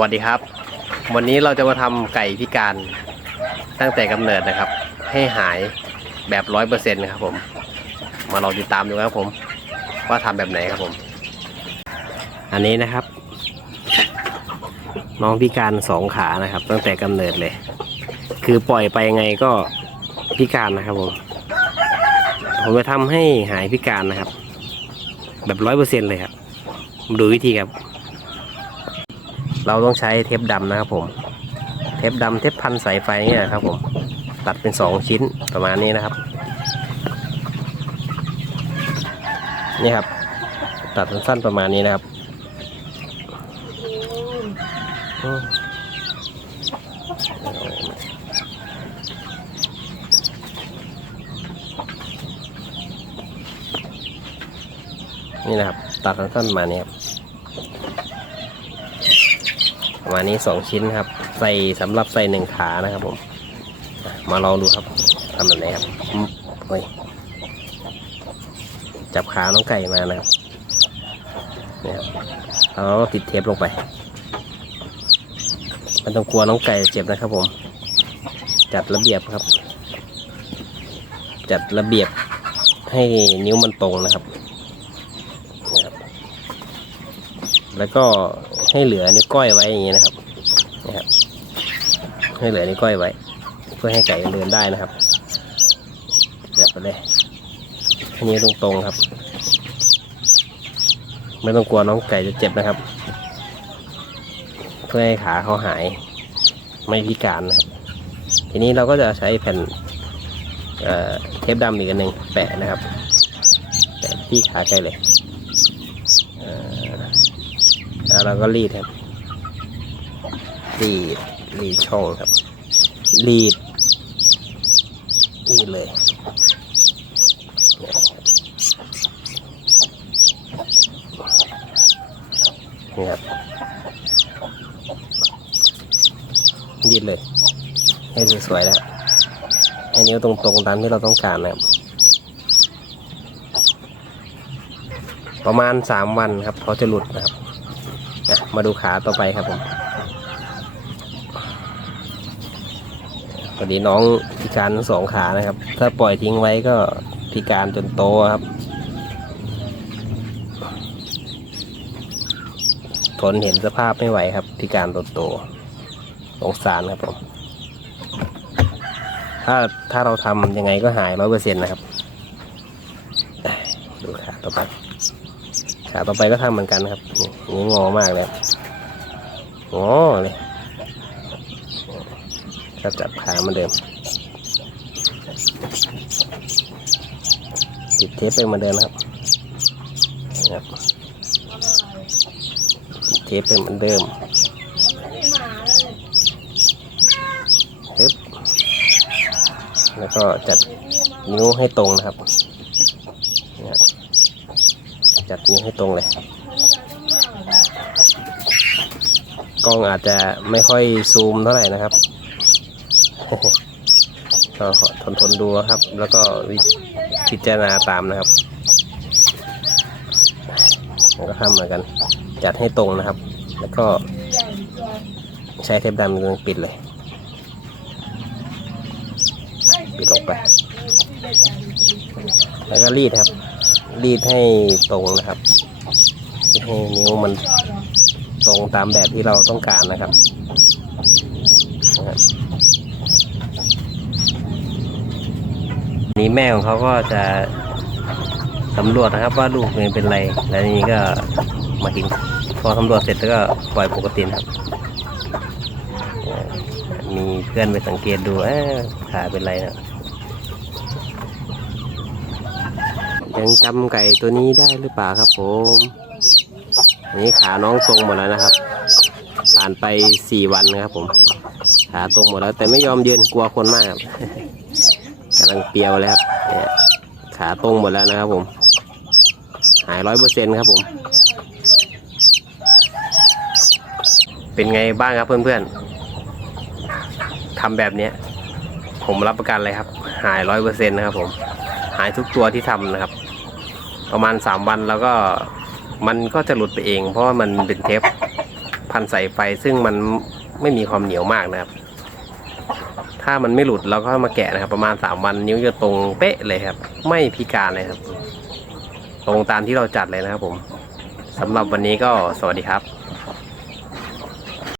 วัสดีครับ วันนี้เราจะมาทำไก่พิการตั้งแต่กำเนิดนะครับ ให้หายแบบร้อยเปอร์เซ็นต์นะครับผม มาลองติดตามดูครับผม ว่าทำแบบไหนครับผม อันนี้นะครับ น้องพิการสองขานะครับ ตั้งแต่กำเนิดเลย คือปล่อยไปยังไงก็พิการนะครับผมผมจะทำให้หายพิการนะครับ แบบร้อยเปอร์เซ็นต์เลยครับมาดูวิธีครับ เราต้องใช้เทปดำนะครับผม เทปดำเทปพันสายไฟเนี่ยนะครับผม ตัดเป็นสองชิ้นประมาณนี้นะครับ นี่ครับ ตัดสั้นๆประมาณนี้นะครับนี่นะครับ ตัดสั้นๆมาณนี้ครับ ประมาณนี้สองชิ้นครับ ใส่สำหรับใส่หนึ่งขานะครับผม มาลองดูครับทำแบบไหนครับอืมเฮ้ยจับขาน้องไก่มานะครับเนี่ยครับแล้วติดเทปลงไปไม่ต้องกลัวน้องไก่เจ็บนะครับผม จัดระเบียบครับ จัดระเบียบให้นิ้วมันตรงนะครับนะครับแล้วก็ ให้เหลือนิ้วก้อยไว้อย่างนี้นะครับนะครับ ให้เหลือนิ้วก้อยไว้ เพื่อให้ไก่เดินได้นะครับเดี๋ยวไปเลยให้นิ้ตรงๆครับ ไม่ต้องกลัวน้องไก่จะเจ็บนะครับ เพื่อให้ขาเขาหายไม่พิการนะครับ ทีนี้เราก็จะใช้แผ่นเเทปดำอีกอันหนึ่งแปะนะครับแปะที่ขาไก่เลยเอ่อ แล้วเราก็รีดครับ รีด รีดช่องครับ รีดรีดเลย นี่ครับรีดเลย ให้สวยๆนะให้นิ้วตรงๆตามที่เราต้องการนะครับประมาณสามวันครับเขาจะหลุดนะครับ มาดูขาต่อไปครับผมพอดีน้องพิการสองขานะครับ ถ้าปล่อยทิ้งไว้ก็พิการจนโตครับ ทนเห็นสภาพไม่ไหวครับ พิการโตโตสงสารครับผมถ้าถ้าเราทำยังไงก็หายร้อยเปอร์เซ็นต์นะครับ ดูขาต่อไปขาต่อไปก็ทำเหมือนกันครับ นี่งอมากเลยครับงอเลยก็จับขาเหมือนเดิม ติดเทปไปเหมือนเดิมครับนะครับติดเทปไปเหมือนเดิมปึ๊บแล้วก็จัดนิ้วให้ตรงนะครับนะครับจัดนิ้วให้ตรงเลย กล้องอาจจะไม่ค่อยซูมเท่าไหร่นะครับก็ทนทนดูครับ แล้วก็วิพิจารณาตามนะครับแล้วก็ทำเหมือนกัน จัดให้ตรงนะครับ แล้วก็ใช้เทปดำเป็นตัวปิดเลย ปิดลงไป แล้วก็รีดครับ รีดให้ตรงนะครับให้นิ้วมัน ตรงตามแบบที่เราต้องการนะครับนะครับนี่แม่ของเขาก็จะสำรวจนะครับว่าลูกเนี่ยเป็นไร แล้วนี่ก็มากิน พอสำรวจเสร็จแล้วก็ปล่อยปกตินะครับ มีเพื่อนไปสังเกตดูเอ๊ะขาเป็นไรนะยังจำไก่ตัวนี้ได้หรือเปล่าครับผม นี้ขาน้องตรงหมดแล้วนะครับ ผ่านไปสี่วันนะครับผม ขาตรงหมดแล้ว แต่ไม่ยอมยืนกลัวคนมากกำลังเปียวเลยครับเนี่ยขาตรงหมดแล้วนะครับผม หายร้อยเปอร์เซ็นต์ครับผม เป็นไงบ้างครับเพื่อนๆทำแบบเนี้ยผมรับประกันเลยครับ หายร้อยเปอร์เซ็นต์นะครับผม หายทุกตัวที่ทำนะครับ ประมาณสามวันแล้วก็ มันก็จะหลุดไปเอง เพราะว่ามันเป็นเทปพันสายไฟซึ่งมันไม่มีความเหนียวมากนะครับ ถ้ามันไม่หลุดเราก็มาแกะนะครับ ประมาณสามวันนิ้วจะตรงเป๊ะเลยครับ ไม่พิการเลยครับ ตรงตามที่เราจัดเลยนะครับผมสำหรับวันนี้ก็สวัสดีครับ